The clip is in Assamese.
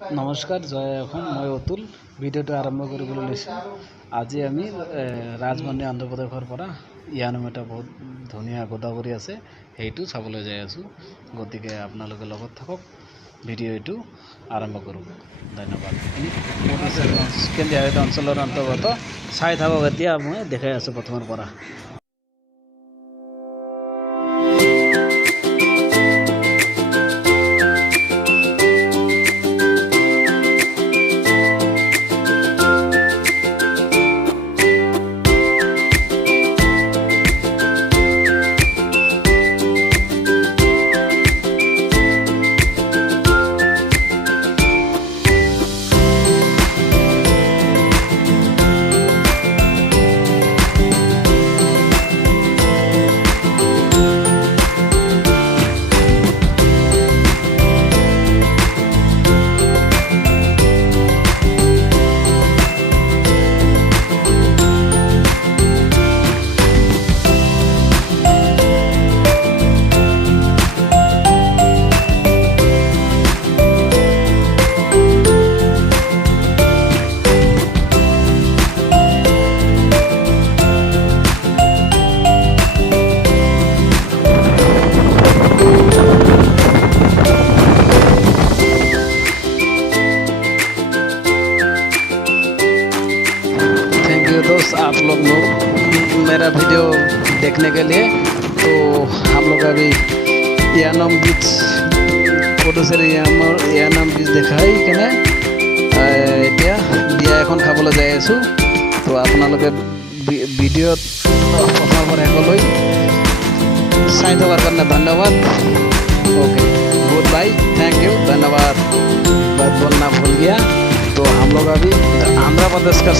নমস্কাৰ জয় অসম মই অতুল ভিডিঅ'টো আৰম্ভ কৰিবলৈ লৈছোঁ। আজি আমি ৰাজমন্দি অন্ধ্ৰপ্ৰদেশৰ পৰা ইয়ানাম এটা বহুত ধুনীয়া গোদাবৰী আছে সেইটো চাবলৈ যাই আছোঁ। গতিকে আপোনালোকে লগত থাকক, ভিডিঅ'টো আৰম্ভ কৰোঁ। ধন্যবাদ। কেন্দ্ৰীয় অঞ্চলৰ অন্তৰ্গত চাই থাকক। এতিয়া মই দেখাই আছোঁ প্ৰথমৰ পৰা। दोस्त, आप लोग मेरा वीडियो देखने के लिए। तो हम लोग अभी यानम बीच पडुचेरी यानम बीच দেখাই কেনে এতিয়া বিয়া এখন খাবলৈ যাই আছোঁ। তো আপোনালোকে ভিডিঅ'ত প্ৰথমৰ পৰা শেষলৈ চাই থকাৰ কাৰণে ধন্যবাদ। Okay, goodbye, thank you, धन्यवाद। बात बोलना भूल गया। तो हम लोग अभी आंध्र प्रदेश का